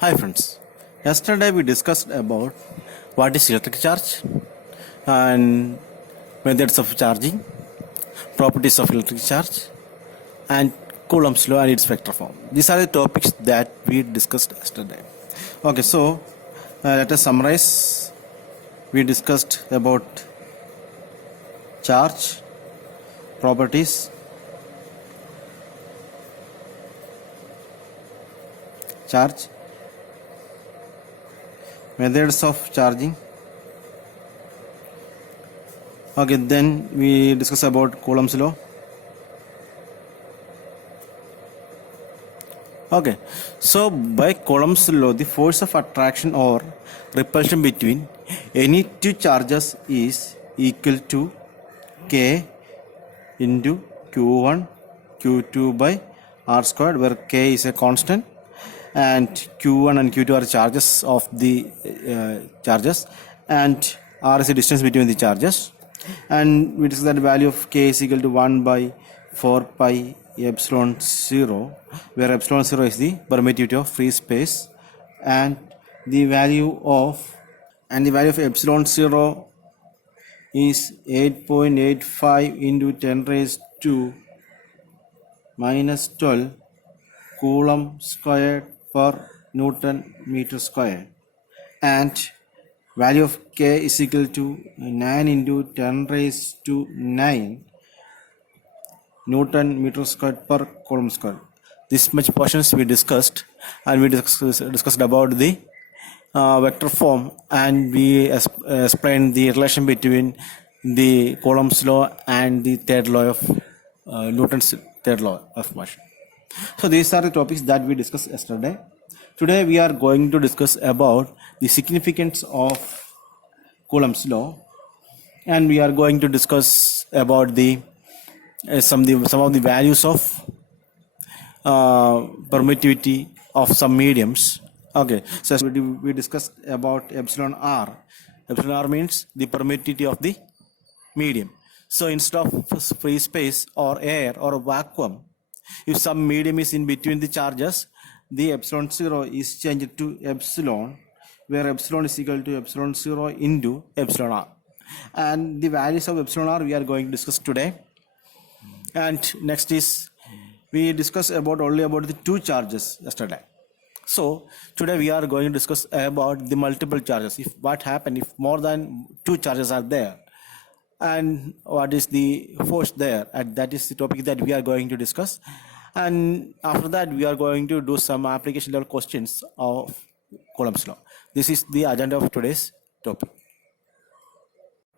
Hi friends. Yesterday we discussed about what is electric charge and methods of charging, properties of electric charge and Coulomb's law and its vector form. These are the topics that we discussed yesterday. Okay, so let us summarize. We discussed about charge, properties, charge, methods of charging. Okay, then we discuss about Coulomb's law. Okay, so by Coulomb's law, the force of attraction or repulsion between any two charges is equal to K into Q1, Q2 by R squared, where K is a constant and Q1 and Q2 are charges of the charges and R is the distance between the charges, and we discuss that the value of K is equal to 1 by 4 pi epsilon 0, where epsilon 0 is the permittivity of free space, and the value of epsilon 0 is 8.85 into 10 raised to minus 12 coulomb squared per Newton meter squared, and value of K is equal to 9 into 10 raised to 9 Newton meter squared per coulomb squared. This much portions we discussed, and we discussed about the vector form, and we explained the relation between the Coulomb's law and the third law of Newton's third law of motion. So these are the topics that we discussed yesterday. Today we are going to discuss about the significance of Coulomb's law, and we are going to discuss about the some of the values of permittivity of some mediums. Okay, so we discussed about epsilon r. Epsilon r means the permittivity of the medium. So instead of free space or air or vacuum, if some medium is in between the charges, the epsilon 0 is changed to epsilon, where epsilon is equal to epsilon 0 into epsilon r. And the values of epsilon r we are going to discuss today. And next is, we discussed only about the two charges yesterday. So today we are going to discuss about the multiple charges. If what happens if more than two charges are there, and what is the force there, and that is the topic that we are going to discuss. And after that we are going to do some application level questions of Coulomb's law. This is the agenda of today's topic.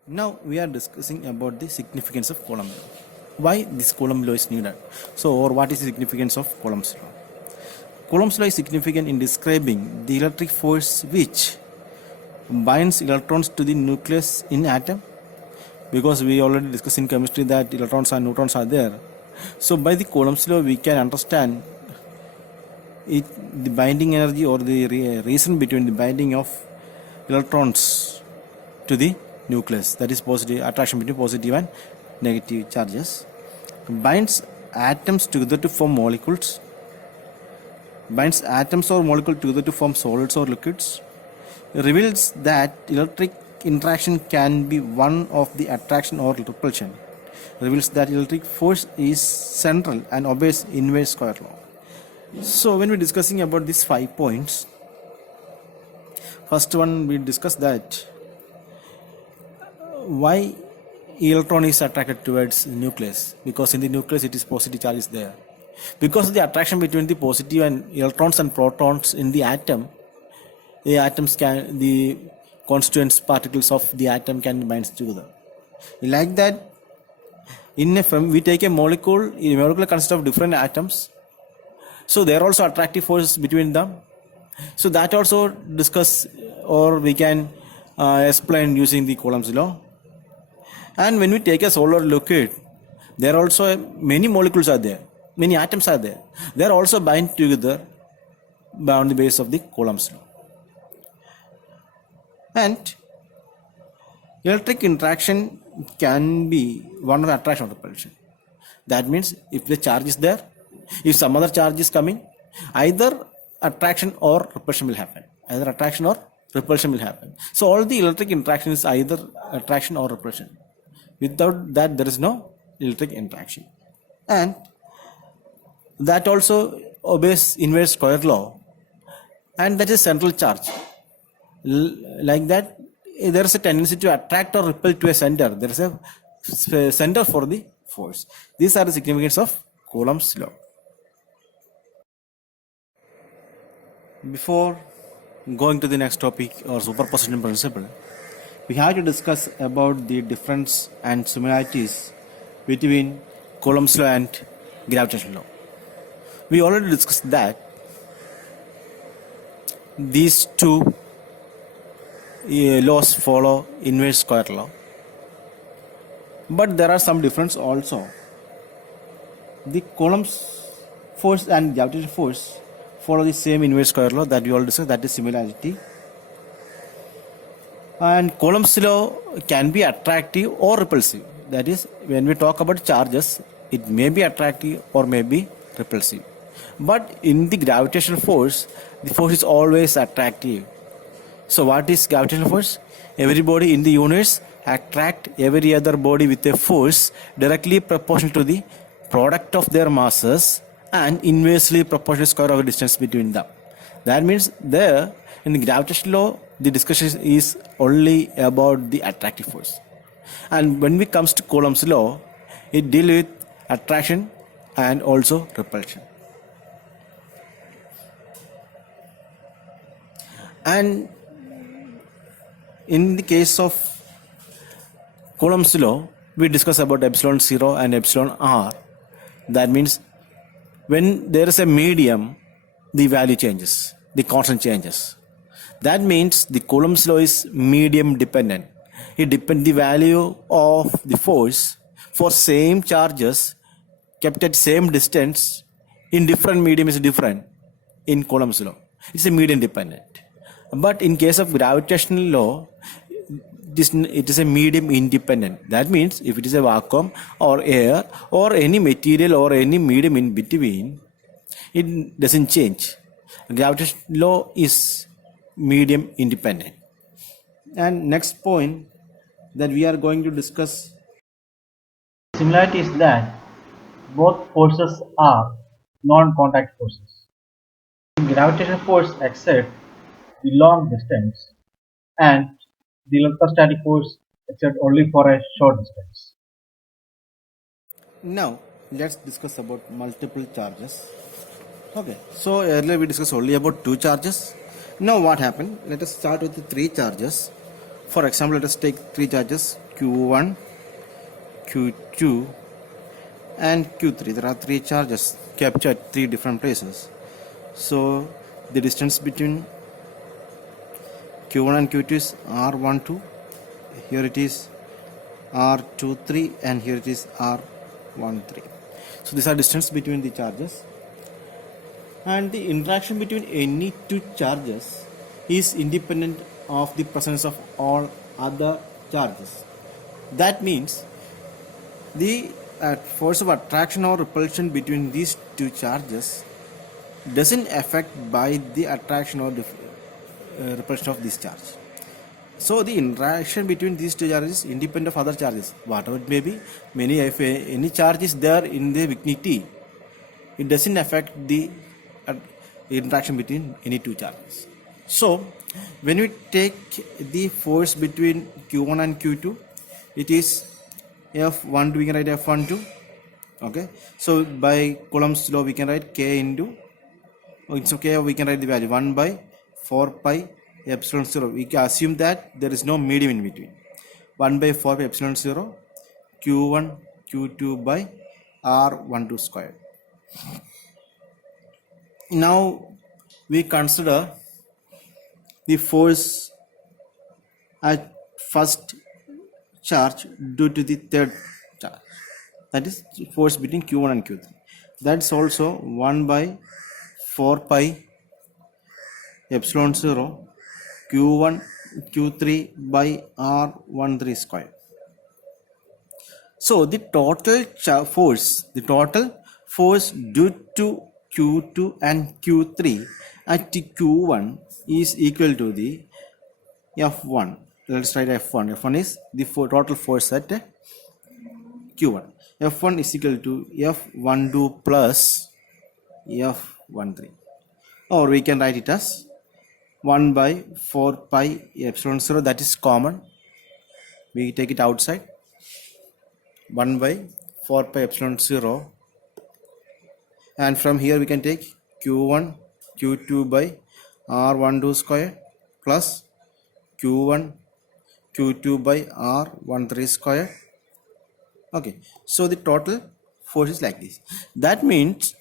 Now we are discussing about the significance of Coulomb's law. Why this Coulomb's law is needed? So, or what is the significance of Coulomb's law? Coulomb's law is significant in describing the electric force which binds electrons to the nucleus in atom, because we already discussed in chemistry that electrons and neutrons are there. So by the Coulomb's law we can understand it, the binding energy or the reason between the binding of electrons to the nucleus, that is positive attraction between positive and negative charges, binds atoms together to form molecules, binds atoms or molecules together to form solids or liquids, reveals that electric interaction can be one of the attraction or repulsion, reveals that electric force is central and obeys inverse square law. So when we're discussing about these 5 points, first one we discuss that why electron is attracted towards the nucleus, because in the nucleus it is positive charge is there. Because of the attraction between the positive and electrons and protons in the atom, the atoms can, the constituents particles of the atom can bind together. Like that, in a we take a molecule consists of different atoms, so there are also attractive forces between them. So that also discuss, or we can explain using the Coulomb's law. And when we take a solar liquid, there are also many molecules are there, many atoms are there. They are also bind together on the basis of the Coulomb's law. And electric interaction can be one of the attraction or repulsion. That means if the charge is there, if some other charge is coming, either attraction or repulsion will happen. Either attraction or repulsion will happen. So all the electric interaction is either attraction or repulsion. Without that, there is no electric interaction. And that also obeys inverse square law, and that is central charge. Like that, there is a tendency to attract or repel to a center. There is a center for the force. These are the significance of Coulomb's law. Before going to the next topic or superposition principle, we have to discuss about the difference and similarities between Coulomb's law and gravitational law. We already discussed that these two laws follow inverse square law, but there are some difference also. The Coulomb's force and gravitational force follow the same inverse square law that we already discussed, that is similarity. And Coulomb's law can be attractive or repulsive. That is, when we talk about charges, it may be attractive or may be repulsive. But in the gravitational force, the force is always attractive. So what is gravitational force? Every body in the universe attract every other body with a force directly proportional to the product of their masses and inversely proportional square of the distance between them. That means there in the gravitational law, the discussion is only about the attractive force. And when it comes to Coulomb's law, it deals with attraction and also repulsion. And in the case of Coulomb's law, we discuss about epsilon 0 and epsilon r. That means when there is a medium, the value changes, the constant changes. That means the Coulomb's law is medium dependent. It depends the value of the force for same charges kept at same distance in different medium is different in Coulomb's law. It's a medium dependent. But in case of gravitational law, it is a medium independent. That means if it is a vacuum or air or any material or any medium in between, it doesn't change. Gravitational law is medium independent. And next point that we are going to discuss Similarity is that both forces are non-contact forces. Gravitational force exerts the long distance and the electrostatic force exerts only for a short distance. now. Let's discuss about multiple charges. Okay, so earlier we discussed only about two charges. Now what happened? Let us start with the three charges. For example, let us take three charges Q1, Q2 and Q3. There are three charges kept at three different places. So the distance between Q1 and Q2 is R12. Here it is R23 and here it is R13. So these are distance between the charges. And the interaction between any two charges is independent of the presence of all other charges. That means the force of attraction or repulsion between these two charges doesn't affect by the attraction or repulsion of this charge. So the interaction between these two charges is independent of other charges. Whatever it may be, if any charge is there in the vicinity, it doesn't affect the interaction between any two charges. So when we take the force between Q1 and Q2, it is F12, we can write F12. Okay, so by Coulomb's law we can write K into, it's okay, we can write the value 1 by 4 pi epsilon 0. We can assume that there is no medium in between. 1 by 4 pi epsilon 0 Q1 Q2 by R12 squared. Now we consider the force at first charge due to the third charge, that is force between Q1 and Q3. That's also 1 by 4 pi epsilon 0 Q1 Q3 by R13 squared. So the total force due to Q2 and Q3 at Q1 is equal to the F1. Let's write F1. F1 is the total force at Q1. F1 is equal to F12 plus F13. Or we can write it as 1 by 4 pi epsilon 0. That is common. We take it outside. 1 by 4 pi epsilon 0. And from here we can take Q1 Q2 by R12 square plus Q1 Q2 by R13 square. Okay, so the total force is like this. That means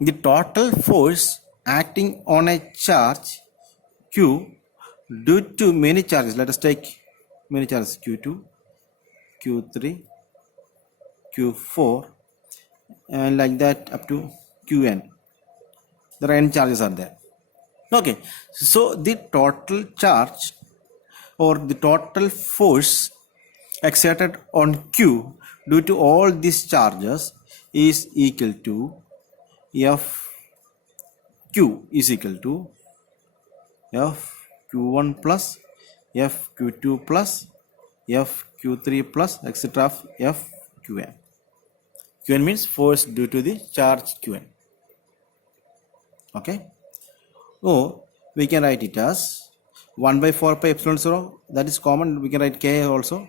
the total force acting on a charge Q due to many charges. Let us take many charges: Q2, Q3, Q4, and like that up to Qn. There are n charges are there. Okay, so the total charge or the total force exerted on Q due to all these charges is equal to F Q is equal to F Q1 plus F Q2 plus F Q3 plus etc. F Qn. Qn means force due to the charge Qn. Okay. So we can write it as 1 by 4 pi epsilon 0. That is common. We can write K also.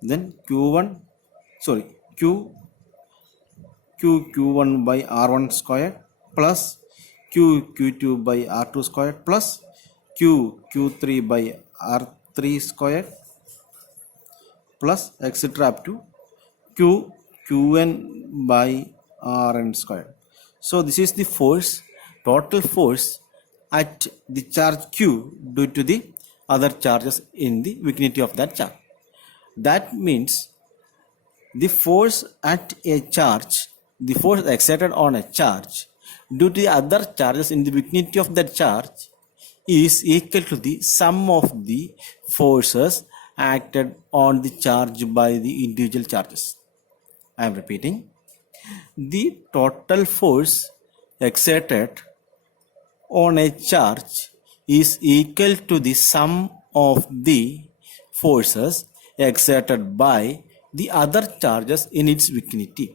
Then Q1, sorry, Q1 by R1 square plus Q2 by R2 square plus Q3 by R3 square plus etc. up to Qn by Rn square. So this is the force, total force at the charge Q due to the other charges in the vicinity of that charge. That means the force at a charge, the force exerted on a charge due to the other charges in the vicinity of that charge is equal to the sum of the forces acted on the charge by the individual charges. I am repeating. The total force exerted on a charge is equal to the sum of the forces exerted by the other charges in its vicinity,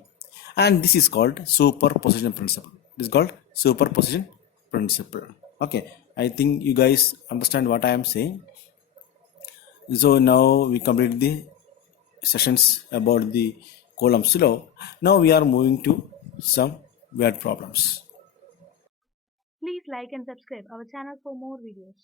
and this is called superposition principle. It is called superposition principle. Okay, I think you guys understand what I am saying. So now we complete the sessions about the Coulomb's law. Now we are moving to some word problems. Please like and subscribe our channel for more videos.